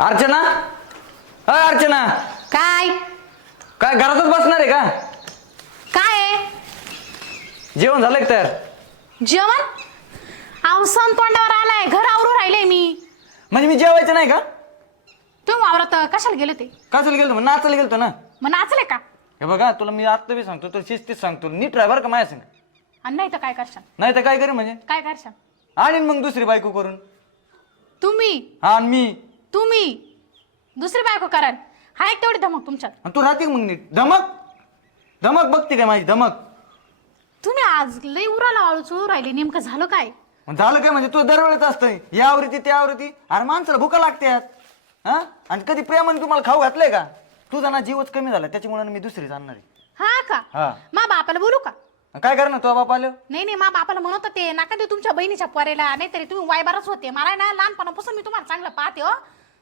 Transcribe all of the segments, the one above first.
अर्चना? अ अर्चना. काय? काय घरातच बसणार आहे का? काय? आहे जेवण झालं का तर? जेवण? अहो सण तोंडावर आलाय. घर आवरू राहिले मी. म्हणजे मी जेवायचं नाही का? तुम्ही वावरात कशाला गेले ते? कशाला गेलतो? मग नाचायला गेलतो ना. मग नाचले का? हे बघा तुला मी आत्ता बी सांगतो तर शिस्तीच सांगतो. नीट ड्रायव्हर का माझ्या संग. आणि नाही तर काय करशाल? नाही तर काय करेन म्हणजे? काय करशाल? आणि मग दुसरी बायको करून. तुम्ही? हा आणि मी. तुम्ही. दुसरी बायको कराल. हा एक तेवढी धमक तुमच्यात. आणि तू राहते का मग नीट? धमक? धमक बघते काय माझी धमक. तुम्ही आज लई उराला आळू चोळू राहिले नेमकं झालं काय? मग झालं काय म्हणजे तू दरवेळेस असतंय. या आवृत्ती त्या आवृत्ती. अरे माणसाला भुका लागते हा? आणि कधी प्रेमाने तुम्हाला खाऊ घातलंय का? तुझा ना जीवच कमी झाला त्याच्यामुळे मी दुसरी जाणणार आहे. हा का? हा. मा बापाला बोलू का? आणि काय करणार तो बाप आलो नाही नाही मा बापाला म्हणत होते नका ते तुमच्या बहिणीच्या पोरेला नाहीतरी तुम्ही वायबारच होते. मला ना लहानपणापासून मी तुम्हाला चांगलं पाहते हो.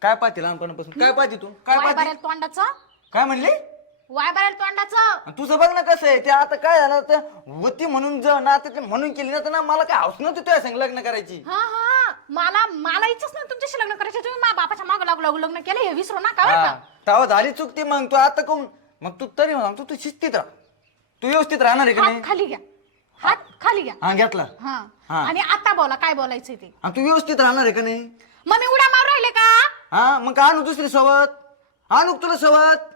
काय पाहते लहानपणापासून? काय पाहते तू? काय पाहते? तोंडाचं? काय म्हणली? वायबारेल तोंडाचं? आणि तुझं बघ ना कसं आहे ते आता काय झालं तर वती म्हणून जर ना ते म्हणून केली ना तर ना मला काय हौस नव्हती तुझ्या संग लग्न करायची? हा हा. मला मला इच्छाच नाही तुमच्याशी लग्न करायचे. तुम्ही बापाच्या मागं लागू लागू लग्न केलं हे विसरू नका बरं हा, का. तेव्हा झाली चुकती मग. तू आता कोण? मग तू तरी सांगतो तू शिस्तीत राह. तू व्यवस्थित राहणार आहे का नाही? हात खाली घ्या. हात खाली घ्या. हा घेतला. हा. हा. आणि आता बोला काय बोलायचंय ते? आणि तू व्यवस्थित राहणार आहे का नाही? मग मी उड्या मारू राहिले का? हा मग का आणू दुसरी सवत आणू का तुला सवत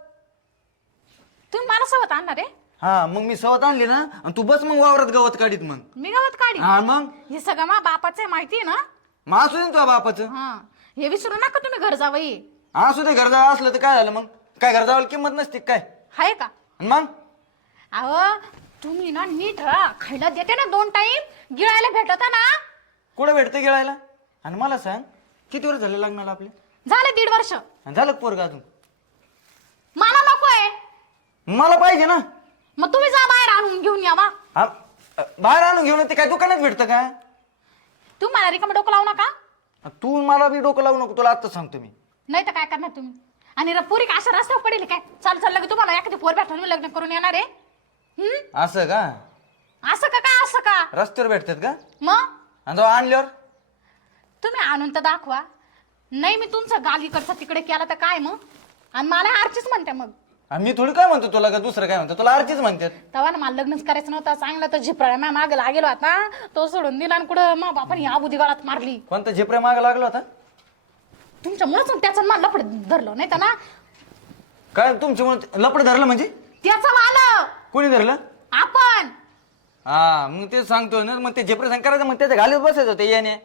तुम्ही मला सोबत आणणार आहे? हा मग मी सवत आणली ना आणि तू बस मग वावरात गवत काढीत मग. मी गावात काढी हा मग? हे सगळं मा बापाचं आहे माहिती आहे ना? मग असू दे ना तुझ्या बापाचं. हा हे विसरू नका तुम्ही घर जावई. असू दे घर जावं असलं तर काय झालं मग? काय घर जावायला किंमत नसते काय? आहे का? आणि मग? अहो तुम्ही ना नीट राहा. खायला देते ना दोन टाइम गिळायला भेटत ना? कुठं भेटतं गिळायला? आणि मला सांग किती वर्ष झाले लग्नाला आपले? झाले दीड वर्ष. आणि झालं का पोरगा अजून? मला नकोय. मला पाहिजे ना. मग तुम्ही जा बाहेर आणून घेऊन यावा हा, अ, बाहेर आणून घेऊन ते काय दुकानात भेटतं का? तुम्ही मला रिकाम डोकं लावू नका. तू मला बी डोकं लावू नको तुला आत्ता सांगतो मी. नाही तर काय करणार तुम्ही? आणि र- पोरी का अशा रस्त्यावर पडेल काय? चाल चाललं की तुम्हाला एखादी पोर भेटून मी लग्न करून येणार आहे. हम्म? असं का? असं का काय असं का? रस्त्यावर भेटतात का? मग? आणि तो आणल्यावर? तुम्ही आणून तर दाखवा. नाही मी तुमचं गालीकडचं तिकडे केलं तर काय मग? आणि मला आरचीच म्हणते मग. आणि मी थोडी काय म्हणतो तुला का दुसरं काय म्हणतो? तुला अर्चीच म्हणतात. तेव्हा ना मला लग्नच करायचं नव्हतं. चांगलं तर झिपराळ्या माझ्या मागे लागेल होता. तो सोडून दिला आणि कुठं मग बापाने आबुदी गळात मारली. कोणता झेपऱ्या माग लागला होता? तुमच्यामुळेच त्याचं मला लपड धरलं नाही तर ना? काय तुमच्यामुळे लपड धरलं म्हणजे? त्याचं मला कोणी धरलं? आपण. हा मग तेच सांगतो ना मग ते झेपरे सांग करायचं मग त्याच्या घालीत बसायचं होतं याने.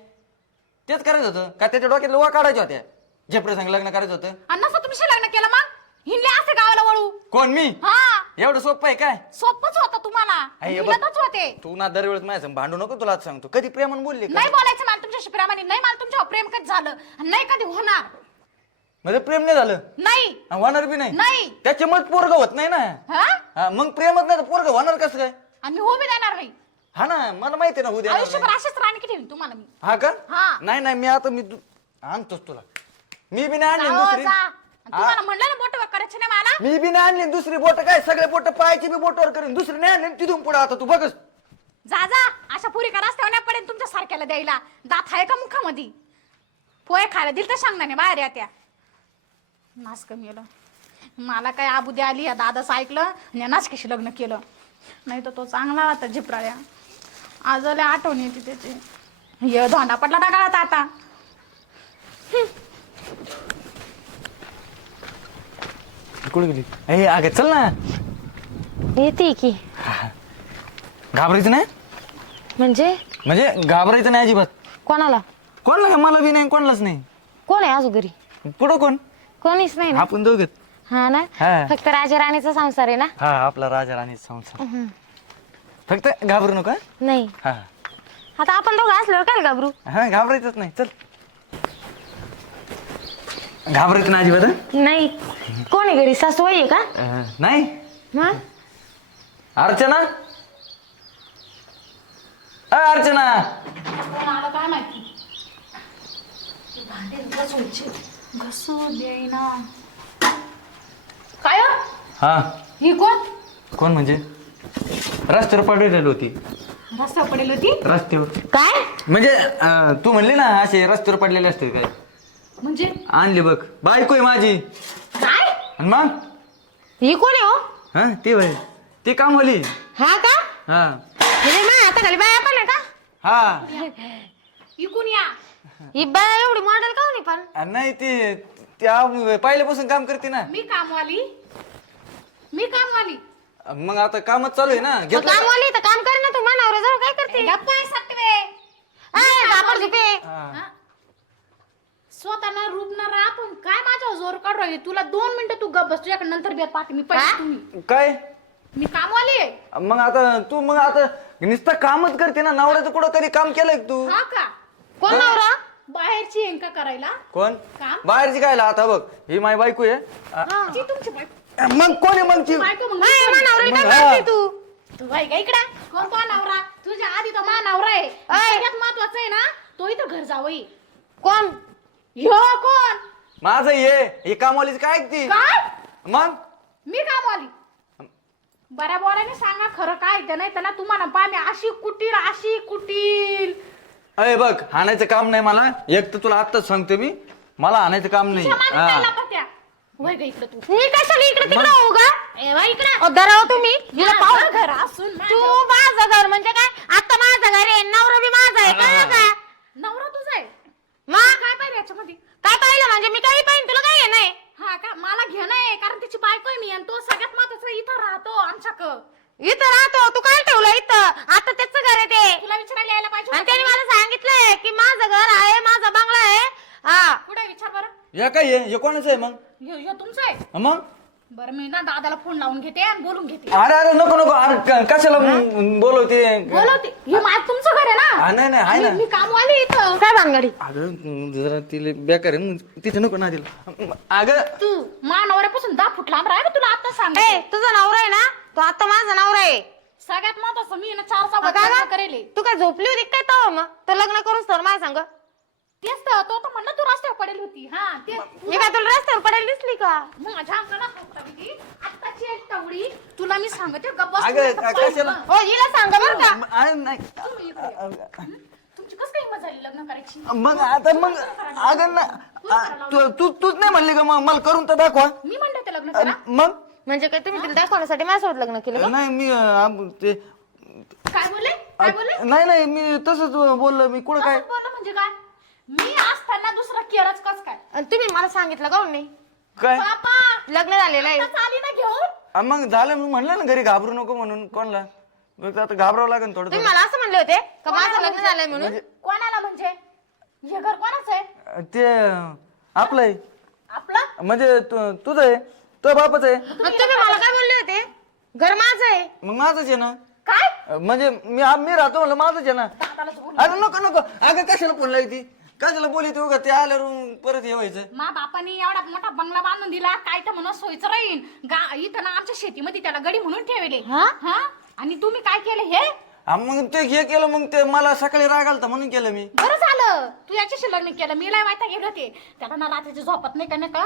तेच करायचं होतं. का त्याच्या डोक्यात लोवा काढायच्या होत्या? झेपरे संग लग्न करायचं होतं. आणि नसं तुम्ही लग्न केलं मग? हिंडले असे गावाला वळू. कोण मी? हा. एवढं सोपं आहे काय? सोपच होतं तुम्हाला. आई, हे बघ. हिंडतच होते. तू ना दरवेळेस माझ्या संग भांडू नको तुला आज सांगतो. कधी प्रेमानं बोलली का? नाही बोलायचं मला तुमच्याशी प्रेमाने. नाही मला तुमच्यावर प्रेम कधी झालं? आणि नाही कधी होणार. म्हणजे प्रेम नाही झालं? नाही. होणार बी नाही? नाही. त्याच्यामुळे पोरग होत नाही ना? हा? हा मग प्रेमच नाही तर पोरग होणार कसं काय? आणि मी हो बी देणार नाही हा ना मला माहिती आहे ना उद्या आयुष्यभर असेच ठेवीन तुम्हाला मी. हा का? हा. नाही नाही मी आता मी दु- आणतोच तुला. मी बी नाही आणली जाओ, दुसरी. जा. आणि तुम्हाला म्हणलं ना मोठं करायचं नाही मला? मी बी नाही आणली दुसरी बोट. काय सगळे बोट पायाची बी बोटवर करीन. दुसरी नाही आणली तिथून पुढे आता तू बघच. जा जा. अशा पुरी का रस्त्यावर नाही पडेल तुमच्या सारख्याला द्यायला? दात आहे का मुखामध्ये? पोहे खायला दिल तर सांगणार बाहेर या त्या. नाच कमी गेलं मला काय आबुदी आली या दादाचं ऐकलं आणि नाचकीशी लग्न केलं. नाही तर तो चांगला होता झिपराळ्या. आज आल्या आठवण येते त्याची. ये धोंडा पडला ना गाळात आता. कुठे गेली? ए अगे चल ना. येते की. घाबरायचं नाही? म्हणजे? म्हणजे घाबरायचं नाही अजिबात. कोणाला? कोणला काय? मला बी नाही कोणलाच नाही. कोण आहे अजून घरी? पुढं कोण? कोणीच नाही ना. आपण दोघेच हा ना? हा. फक्त राजा राणीचा संसार आहे ना? हा आपला राजा राणी संसार. फक्त घाबरू नका. नाही. हा. आता आपण दोघं असल्यावर काय घाबरू? हा घाबरायचंच नाही. चल. घाबरायचं नाही अजिबात हं? नाही. कोण आहे घरी? सासूबाई आहे का? अं, नाही. मग अर्चना? अ, अर्चना! घसू देईना. काय हो? हा. ही कोण? कोण म्हणजे? रस्त्यावर पडलेली होती. रस्त्यावर पडेल होती? रस्त्यावर काय? म्हणजे अं, तू म्हणली ना असे रस्त्यावर पडलेले असते काय? म्हणजे? आणली बघ. बायको आहे माझी. काय? आणि मग? ही कोण आहे हो? हा ते वय ते काम होली हा का? हा. म्हणजे माझ्या हाताखाली बाया पण आहे का? हा. इकून या. ही बाया एवढी मॉडेल का नाही पण? आणि नाही ते त्या पहिल्यापासून काम करते ना. मी कामवाली. मी कामवाली. मग आता कामच चालू आहे ना? मग घेतलं काम वाली तर काम कर ना तू मानावर जाऊ काय करते? गप्पा आहे सटवे अय, झापड झुपे. हा. स्वतः ना रूप ना राहा पण काय माझ्या जोर काढ राहिली? तुला दोन मिनिटं तू गप बस. तुझ्याकडे नंतर बेत पाहते मी हा? तुम्ही. काय? मी कामवाली आहे. मग आता तू मग आता नुसतं कामच करते ना? नवऱ्याचं कुठं कधी काम केलंय का तू? हा का? कोण नवरा? बाहेरची आहे का करायला? कोण? काम? बाहेरची काय आता बघ ही माझी बायको आहे. आ, ती तुमची बायको. मग कोण आहे मग ती? बायको मग अय, मी मानावर काय मग हा. करते तू? तू बाई का इकडे. कोण तो नवरा? तुझ्या आधी तो मा नवरा आहे. सगळ्यात महत्वाचं आहे ना तो इथं घर जावई. कोण? ह्यो कोण? माझं ये. हे कामवालीच काय काय? मग? मी कामवाली. बऱ्या बोलाने सांगा खरं काय ते नाही तर ना तुम्हाला पा मी अशी कुटील अशी कुटील अरे बघ हाणायचं काम नाही मला. एक तर तुला आत्ताच सांगतो मी. मला हाणायचं काम नाही. हा. लपत्या? वय ग इकडे तू. मी कशाला इकडे तिकडे? होऊ का ए इकडे. धराव तुम्ही. हिला पाहू. घर असून तू माझं- घर म्हणजे काय? आता माझं घर आहे. नवरा बी माझा आहे. कळलं का? नवरा तुझा आहे. मग काय पाहिजे याच्यामध्ये? काय पाहिलं म्हणजे मी काही पाहिजे तुला काय आहे नाही? हा का? मला घेणं आहे कारण त्याची बायको आहे मी आणि तो सगळ्यात महत्त्वाचा इथं राहतो आमच्याक. इथं राहतो. तू काय ठेवलं इथं? आता त्याचं घर आहे ते. तुला विचारायला यायला पाहिजे आणि होतं त्याने का? मला सांगितलंय की माझं घर आहे माझा बंगला आहे. हा. कुठे विचार बरं. हे काय आहे? हे कोणाचं आहे मग? ह्यो ह्यो तुमचा आहे? मग? बरं मी ना दादाला फोन लावून घेते आणि बोलून घेते. अरे अरे नको नको. अरे क- कशाला म- बोलवते? बोलवते. हे माझं तुमचं घर आहे हा, ना नाही नाही आहे मी- ना. मी कामवाली इथं. काय भानगडी? अगं जरा तिला बेकार आहे. मग तिथे नको ना तिला. अगं. तू मानवऱ्यापासून दहा फूट लांब राहा तुला आता सांग ए तुझा नवरा आहे ना? तो आता माझा नवरा आहे. सगळ्यात महत्वाचं मी ना चार अ, चौघात का लग्न ग? करेल. तू काय झोपली होती काय तो मग? तर लग्न करून तर माझ्या सांग. तेच तर तो तर म्हणलं तू रस्त्यावर पडेल होती. हा ते मी काय तुला रस्त्यावर पडायला दिसली का? माझ्या अंगाला होती आत्ताची एक टवडी तुला मी सांगते गप्प बस अगं, कशाला? हो हिला सांग बरं का. म- अरे नाही. तुम्ही इकडे या. हं? तुमची कसं काही मजा आली लग्न करायची? मग आता मग अगं ना आ, तू तू तूच नाही म्हणली का मग? मला करून तर दाखवा. मी म्हणते ते लग्न करा. मग? म्हणजे काय तुम्ही तिला दाखवण्यासाठी माझ्यासोबत लग्न केलं का? नाही मी अं, ते काय बोलले? काय बोलले? नाही नाही मी तसंच बोललो. मी कुठं काय असंच बोललं म्हणजे काय? मी असताना दुसरा केळच कस काय? आणि तुम्ही मला सांगितलं का हो नाही काय? बापा लग्न झालेलं आहे. आता आली ना घेऊन. आ, मग झालं मी म्हणलं ना घरी घाबरू नको म्हणून. कोणला? मग आता घाबरावं लागेल थोडं तुम्ही थोडं. मला असं म्हणले होते का माझं लग्न झालंय म्हणून? म्हणजे कोणाला म्हणजे? हे घर कोणाचं आहे? ते आपलं आहे. आपलं? म्हणजे तु- तुझं आहे. तो बापच आहे. मग तुम्ही मला काय बोलले होते? घर माझं आहे. मग माझंच आहे ना? काय? म्हणजे मी मी राहतो म्हणलं माझंच आहे ना? बोल अरे नको नको. अगं कशाला फोन लावती? कशाला बोली तू ते आल्यावर परत येवायचं मा बापानी एवढा मोठा बंगला बांधून दिला काय तर म्हणून सोयीचं राहील गा इथं ना आमच्या शेतीमध्ये त्याला गडी म्हणून ठेवले. हा? हा? आणि तुम्ही काय केलं हे? हा, मग ते हे केलं मग ते मला सकाळी राग आलता म्हणून केलं मी. बरं झालं. तू याच्याशी लग्न केलं मी लय माहिती गेलं ते त्याला ना रात्रीची झोपत नाही का नाही का?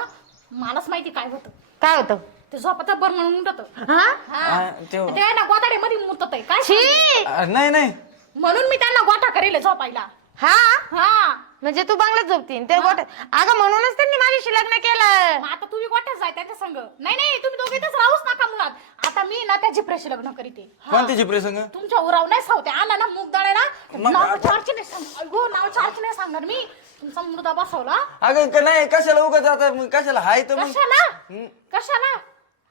मलाच माहिती काय होतं. काय होतं? ते झोपत बर म्हणून उठत हा? हा, ते- ते ना गोदाडे मध्ये मुतत काय छी! नाही नाही. म्हणून मी त्यांना गोठा करेल झोपायला. हा? हा. म्हणजे तू बंगल्यात झोपतीन. ते गोट अगं म्हणूनच त्यांनी माझ्याशी लग्न केलं. मग आता तुम्ही गोठ्यात जाय त्यांच्या संग. नाही नाही तुम्ही दोघे इथंच राहूच नका मुळात. आता मी ना त्या झिपऱ्याशी लग्न करीते. कोणती प्रसंग तुमच्या उराव नाही सावते. आला ना मूग दळायला मग नाव चारची नाही सांग अगो नाव चारची नाही सांगणार मी. तुमचा मुर्दा बसवला. अगं का नाही कशाला उगाच आता मग कशाला? हाय तर मग कशाला? हम्म. कशाला?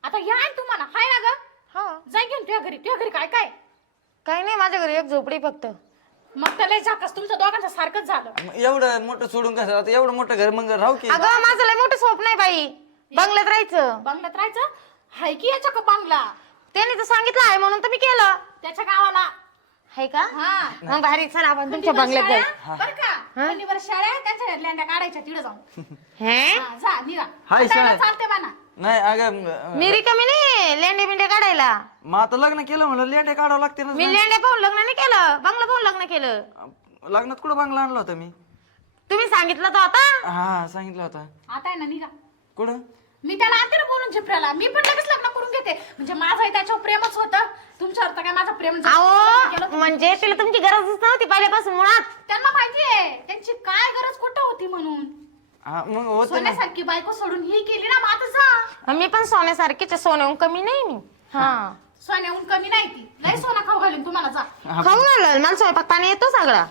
आता या आहे तुम्हाला. हाय ना ग. हा. जाय घेऊन तुझ्या घरी. तुझ्या घरी काय काय? काही नाही माझ्या घरी एक झोपडी फक्त. मग त्याला झाकस तुमच्या दोघांचं सारखंच झालं. मग एवढं मोठं सोडून कसं आता एवढं मोठं घर मग राहू की? अगं माझं लय मोठं स्वप्न आहे बाई. बंगल्यात राहायचं. बंगल्यात राहायचं? हाय की याच्या का बंगला? त्यांनी तर सांगितलं आहे म्हणून तर मी केलं. त्याच्या गावाला. आहे का? हा. मग भारी चला आपण तुमच्या बंगल्यात जाऊ. बरं का? खंडीवर शाळा त्यांच्या लेंड्या काढायच्या तिकडे जाऊन. हे? जा निघा. हाय, शाळा. चालते म्हणा. नाही अगं मी रिकामी नाही लेंडे बिंडे काढायला. मग आता लग्न केलं म्हणलं लेटे काढावं लागते ना मी लेंडे पाहून लग्न नाही केलं. बंगला पाहून लग्न केलं. लग्नात कुठं बांगला आणला होता मी? तुम्ही सांगितलं तर आता? हा सांगितलं होता. आता आहे ना निघा. कुठं? मी त्याला आणते ना बोलून झिपऱ्याला मी पण लगेच लग्न करून घेते. म्हणजे माझं त्याच्यावर प्रेमच होतं. तुमच्यावर तर काय माझं प्रेम झालं. अहो म्हणजे तिला तुमची गरजच नव्हती पहिल्यापासून मुळात. त्यांना माहितीये त्यांची काय गरज कुठं होती म्हणून? हा, मग होते ना सोन्यासारखी बायको सोडून ही केली ना मग आता जा मी पण सोन्यासारखीच आहे, सोन्याहून कमी नाही मी. हा सोन्याहून कमी नाही ती. लय सोना खाऊ घालून तुम्हाला जा. खाऊन आलं मला स्वयंपाक पाणी येतो सगळा.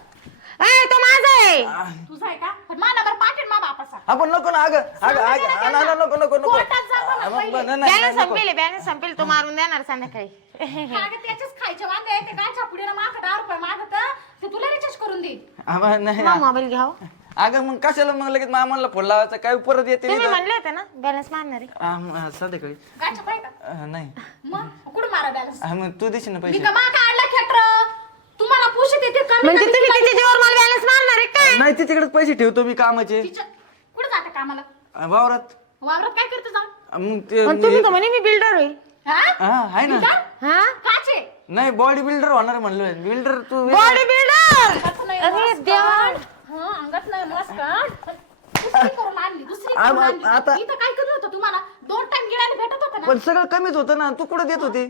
ए तो माझा आहे. तुझा आहे का? पण मला बरं पाठेल मा बापाचा. आपण नको ना अगं अगं अगं सांगा ना, ना, नको नको नको. कोर्टात जा म्हणा मग- पहिले. मग- नाही, नाही, बॅलन्स नको. संपेल बॅलन्स संपेल तो मारून देणार संध्याकाळी. अगं त्याच्याच खायचे वांदे ते गायच्या पुढे मागत दहा रुपये ते तुला रिचार्ज करून हा, मग नाही मोबाईल घ्याव. अगं मग कशाला मग लगेच मामाला फोन लावायचा? काय परत येते तुम्ही इथं? म्हणले होते ना बॅलन्स मारणार आहे. संध्याकाळी का? नाही. मग? कुठं मारा बॅलन्स मग तू देशील ना मी पैसे? का मा काढला खेटर? तुम्हाला येते म्हणजे कमी तुम्ही किंमत- तिच्या जीवावर मला बॅलन्स मारणार आहे काय? नाही तिच्याकडेच पैसे ठेवतो मी कामाचे. कुठं जाते कामाला? वावरात. वावरात काय करते जाऊन? मग ते पण तुम्ही तर म्हणे मी बिल्डर होईल हा? हा आहे ना. बिल्डर? हा? काचे? नाही बॉडी बिल्डर होणार म्हणलं बिल्डर तू बॉडी बिल्डर नाही देवा. काढ. हं, अंगात नाही मास्क काढ. दुसरी करून आणली दुसरी आ- करून आ- आणली. आता- इथं काय कमी होतं तुम्हाला? दोन टाइम गिळायला भेटत होतं ना? पण सगळं कमीच होतं ना. तू कुठं देत होती?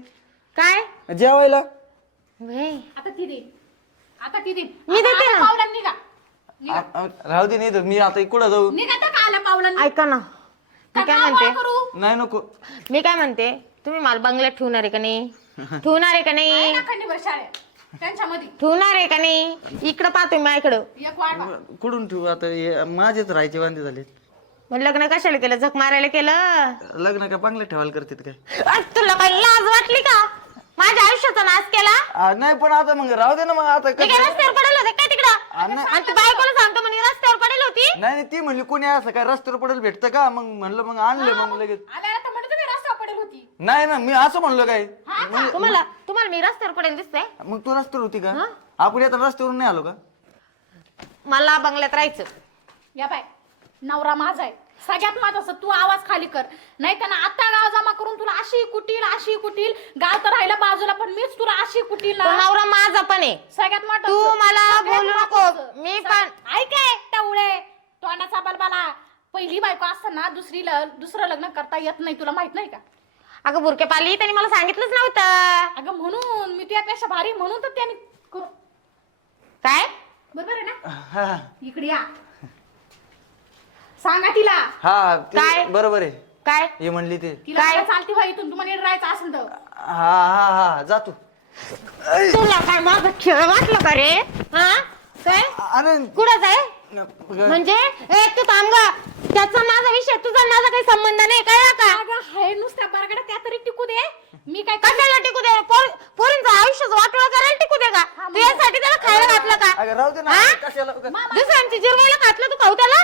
काय? जेवायला? व्हय. आता ती दे. आता ती दे. मी आता देते आल्या ना. पावलांनी निघा. निघा. आ- आ- राहू दे नाही तर मी आता कुठं जाऊ. निघा त्या का आल्या पावलांनी? ऐका ना. मी काय म्हणते? करू? नाही नको. मी काय म्हणते? तुम्ही मला बंगल्यात ठेवणार आहे का नाही? ठेवणार आहे का नाही? शाळेत. त्यांच्यामध्ये. ठेवणार आहे का नाही? इकडं पाहतो मी माझ्याकडं. एक वाटा कुठून ठेवू? आता हे माझेच राहायचे वांदे झाले मग लग्न कशाला केलं? झक मारायला केलं? लग्न काय बांगले ठेवायला करतात काय? अरे, तुला काही लाज वाटली का? माझ्या आयुष्याचा नाश केला? आ, नाही पण आता मग राहू दे ना मग आता मी काय कसं- रस्त्यावर पडेल होते काय तिकडं? आणि तू बायकोला सांगतो म्हणे रस्त्यावर पडेल होती? नाही, नाही, ती म्हणली कोणी असं काय रस्त्यावर पडेल भेटतं का? मग म्हणलं मग आणलं मग लगेच. आल्या तर म्हणत तुम्ही रस्ता पडेल होती. नाही ना मी असं म्हणलो काय? तुम्हाला तुम्हाला मी रस्त्यावर पडेल दिसतंय. मग तू रस्त्यावर होती का? आपण आता रस्त्यावरून नाही आलो का? मला बंगल्यात राहायचं. या बाय नवरा माझा आहे. सगळ्यात माझा तू आवाज खाली कर. नाही तर ना आता गाव जमा करून तुला अशी कुटील अशी कुटील. गाव तर राहिलं बाजूला पण मीच तुला अशी कुटील तो ना नवरा माझा पण आहे. सगळ्यात मोठं तू असं. मला सगळ्यात बोलू नको. मी स- पण- ऐक आहे टवळे. तोंडाचा बलबाला. पहिली बायको असताना दुसरी ल- दुसरं लग्न करता येत नाही तुला माहीत नाही का? अगं बुरके पाली त्यांनी मला सांगितलंच नव्हतं. अगं म्हणून. मी तुझ्यापेक्षा भारी म्हणून तर त्याने करू- काय? बरोबर आहे ना? हा. इकडे या. सांगा तिला. हा ते काय? बरोबर आहे. काय? हे म्हणली ते. तिला काय? चालते भाई इथून तुम्हाला नीट राहायचं असेल तर. हा हा हा जा तू. तुला काय माझा खेळ वाटलं का रे? हा? काय? अरे. कुठं जाय? म्हणजे? ए तू थांब ग. त्याचा माझा विषय तुझा माझा काही संबंध नाही काय का? अगं हाय नुसत्या बरगड्या त्या तरी टिकू दे. मी काय कशाला टिकू दे? पोर- पोरींचं आयुष्य वाटोळा करायला टिकू दे का? तू यासाठी त्याला खायला घातलं का? अगं राहू दे ना हा? कशाला? दुसऱ्यांची जिरवायला घातलं तू खाऊ त्याला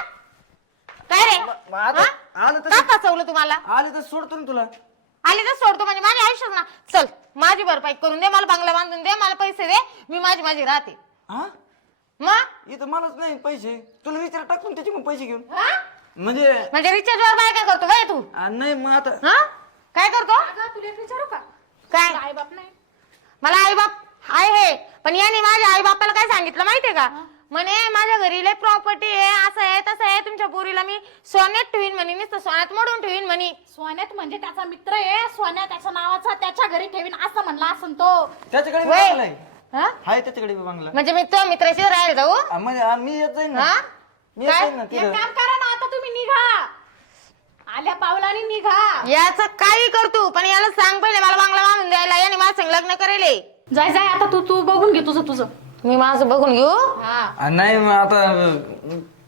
काय रे? मग आता हा? आलं तर का फसवलं तुम्हाला? आले तर सोडतो ना तुला. आले तर सोडतो म्हणजे माझ्या आयुष्यात ना. चल माझी भरपाई करून दे मला बांगला बांधून दे मला पैसे दे मी माझी माझी राहते. हा? मग? इथं मलाच नाही पैसे. तुला विचार टाकून त्याचे मग पैसे घेऊन. हा? म्हणजे म्हणजे रिचार्ज वर बाय काय करतो? काय तू? आ, नाही मग आता हा? काय करतो? अगं तुला एक विचारू का? काय? आई बाप नाही. मला आई बाप आहे पण याने माझ्या आई बापाला काय सांगितलं माहितीये का? म्हणे माझ्या घरी लय प्रॉपर्टी आहे असं आहे तसं आहे. तुमच्या पोरीला मी सोन्यात ठेवीन म्हणे नुसतं सोन्यात मोडून ठेवीन म्हणे. सोन्यात म्हणजे त्याचा मित्र आहे. सोन्या त्याच्या नावाचा त्याच्या घरी ठेवीन असं म्हणला असं तो. त्याच्याकडे हा? हाय त्याच्याकडे बी बांगला. म्हणजे मी तो मित्राशी राहायला जाऊ? आ, म्हणजे आ, मी येत जाईन ना. हा? मी येत काय? जाईन ना एक तिथं. काम करा ना आता तुम्ही निघा. आल्या पावलाने निघा. याचं काही करतो पण याला सांग पहिले मला बांगला बांधून द्यायला याने माझं संग लग्न करेले जाय जाय आता तू तू बघून घे तुझं तुझं. मी माझं बघून घेऊ? हा. आ, नाही मग आता अ,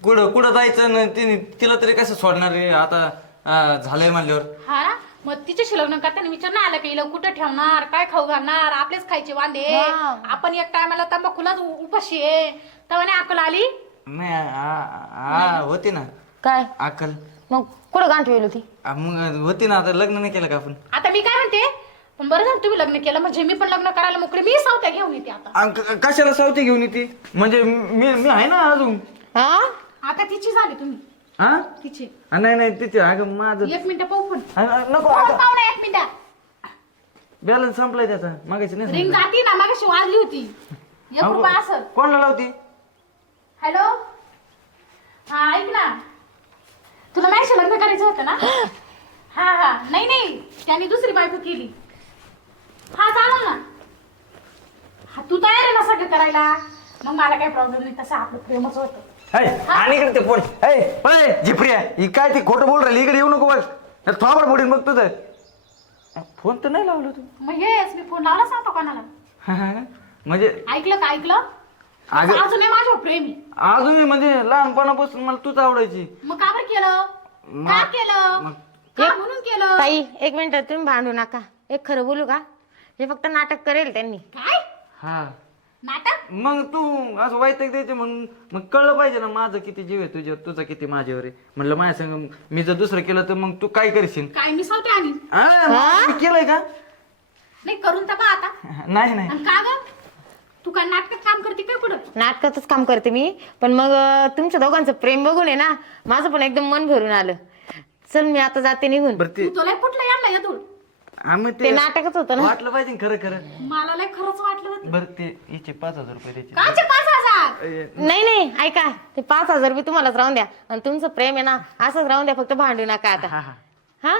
कुठं कुठं जायचं ना तिने तिला तरी कसं सोडणार आहे आता झालंय म्हणल्यावर. हा? ना मग तिच्याशी लग्न करताना विचार नाही आला की हिला कुठं ठेवणार काय खाऊ घालणार आपलेच खायचे वांदे. हा. आपण एक टायमाला तंबाखूलाच उ- उपाशी आहे. तेव्हा आली? नाही आ, आ, आ, होती ना. काय? अक्कल. मग कुठं गांठ होईल होती? आ, मग होती ना आता लग्न नाही केलं का आपण? आता मी काय म्हणते? पण बरं झालं तुम्ही लग्न केलं म्हणजे मी पण लग्न करायला मोकळे मी सावत्या घेऊन येते आता. आ, क- कशाला सावती घेऊन येते? म्हणजे मी मी आहे ना अजून. हा? आता तिची झाली तुम्ही. हा? तिची. नाही नाही तिचे. अगं माझं एक मिनिट पाहू पण. नको पाहू अगं. पाहुणा एक मिनिट. बॅलन्स संपलाय त्याचा. मागायचं नाही रिंग संपला. जाती ना मागाशी वाजली होती. एक रुपया असं. कोणाला लावती? हॅलो हा ऐक ना. तुला नाही लग्न करायचं होतं ना? हा हा. नाही नाही. त्याने दुसरी बायको केली. हा चालेल ना. हा तू तयार आहे ना सगळं करायला? मग मला काही प्रॉब्लेम नाही. तसं आपलं प्रेमच होतं. आणि इकडे ते फोन ऐ पळे झिपऱ्या ही काय ती खोटं बोल राहिली? इकडे येऊ नको बघ. थोबड फोडीन बघ तुझं. फोन तर नाही लावलं तू. मग येस मी फोन लावलाच नव्हता कोणाला. म्हणजे ऐकलं का ऐकलं? अगं- अजूनही माझ्यावर प्रेमी अजून मी म्हणजे लहानपणापासून मला तूच आवडायची. मग का बरं केलं? मग- का केलं? मग- का म्हणून केलं? ताई एक मिनिट तुम्ही भांडू नका. एक खरं बोलू का? हे फक्त नाटक करेल त्यांनी. काय? हा. नाटक? मग तू असं वाईट द्यायचं म्हणून मग कळलं पाहिजे ना माझं किती जीव आहे तुझ्यावर तुझा किती माझ्यावर आहे. म्हणलं माझ्या संग मी जर दुसरं केलं तर मग तू काय करशील? काय मी सावते आणि? आ, मग मी केलंय का? नाही करून तर पहा आता. नाही नाही. आणि का ग? तू काय नाटकात काम करते काय कुठं नाटकातच काम करते मी. पण मग अं, तुमच्या दोघांचं प्रेम बघून आहे ना माझं पण एकदम मन भरून आलं. चल मी आता जाते निघून. बरं ते तू तुला कुठलं यांना येतो आम्ही ते ते नाटकच होतं ना. वाटलं पाहिजे ना खरं खरं. मला लय खरंच वाटलं होतं. बरं ते याचे पाच हजार रुपये त्याचे. काचे पाच हजार? ए, नाही नाही ऐका ते पाच हजार रुपये तुम्हालाच राहून द्या. आणि तुमचं प्रेम आहे ना असंच राहून द्या फक्त भांडू नका आता. हा हा. हा?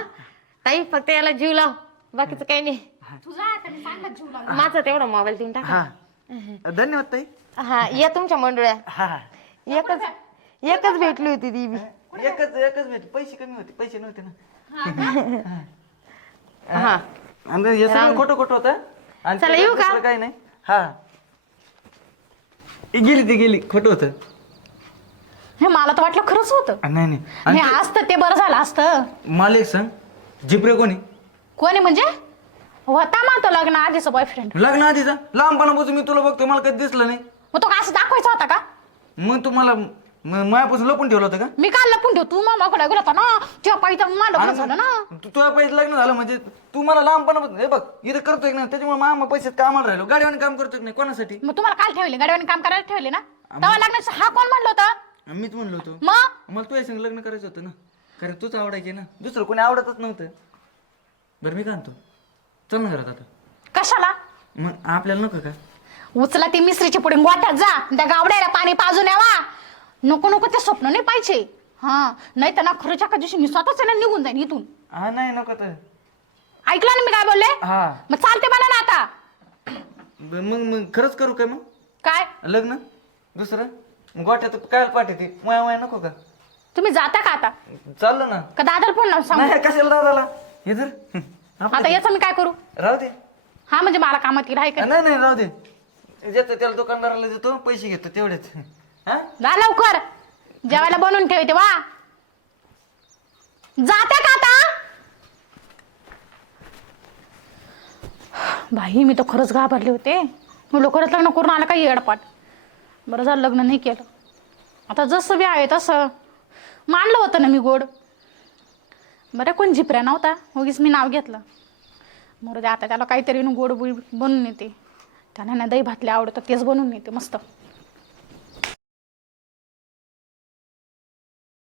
ताई फक्त याला जीव लाव. बाकीचं काही नाही. तुझा आता मी चांगला जीव लागला माझा तेवढा मोबाईल देऊन टाका. हा. धन्यवाद ताई. हा या तुमच्या मंडळ्या. हा हा. एकच एकच भेटली होती ती बी. एकच एकच भेट पैसे कमी होते पैसे नव्हते ना. हा. आणि हे सगळं खोटं खोटं होतं आणि चला, येऊ का? दुसरं काही नाही हा ए, गेली ती गेली खोटं होतं हे मला तर वाटलं खरंच होतं नाही नाही हे आणि असतं ते बरं झालं असतं मला एक सांग जिपरे कोणी कोणी म्हणजे होता मग तो लग्न आधीचा बॉयफ्रेंड लग्न आधीचा लहानपणापासून मी तुला बघतो मला कधी दिसलं नाही मग तो का असं दाखवायचा होता का मग तू मला म- मायापासून लपून ठेवलं होतं का? मी काल लपून ठेव? तू मामाकडे गेला होता ना? मला लग्न झालं ना? तू तुझ्या पैसे लग्न झालं म्हणजे तू मला लहानपणापासून हे बघ इथं करतोय ना त्याच्यामुळे मामा पैसे कामाला राहिलो. गाडीवाने काम करतोय की नाही? कोणासाठी? मग तुम्हाला काल ठेवले गाडीवानी काम करायला ठेवले ना? तेव्हा लग्नाचं हा कोण म्हणलं होतं? मीच म्हणलो होतो. मग? मला तुझ्या संग लग्न करायचं होतं ना? कारण तूच आवडायचे ना? दुसरं कोणी आवडतच नव्हतं. बरं मी काय म्हणतो? चल ना घरात आता. कशाला? मग आपल्याला नको का? उचला ती मिसरीची पुढे गोठ्यात जा. त्या गावड्याला पाणी पाजून यावा. नको नको ते स्वप्न नाही पाहिजे हा नाही तर ना खरंच्या का दिवशी मी स्वतःच आहे ना निघून जाईन इथून. हा नाही नको तर. ऐकलं ना मी काय बोलले? हा. मग चालते मला ना आता. ब- मग मग खरंच करू काय मग? काय? लग्न? दुसरं? मग गोठ्यात काय पाठवते माया माया नको का? तुम्ही जाता का आता? चाललं ना. का दादाला फोन लावून सांगू? नाही कशाला दादाला? हे जर. आता याचं मी काय करू? राहू दे. हा म्हणजे मला कामात येईल आहे का? नाही नाही राहू दे. देतो त्याला दुकानदाराला देतो पैसे घेतो तेवढेच. हा? जा लवकर. जेवायला बनवून ठेवते वा. जाते का आता? बाई मी तर खरंच घाबरले होते. मी खरंच लग्न करून आलं काही येडपाट बरं झालं लग्न नाही केलं. आता जसं बी आहे तसं. मानलं होतं ना मी गोड. बरं कोण झिपऱ्या नव्हता? उगीच मी नाव घेतलं. मरू दे आता त्याला काहीतरी न गोड बुई बनवून येते. त्याला ना दही भातले आवडतं तेच बनवून येते मस्त.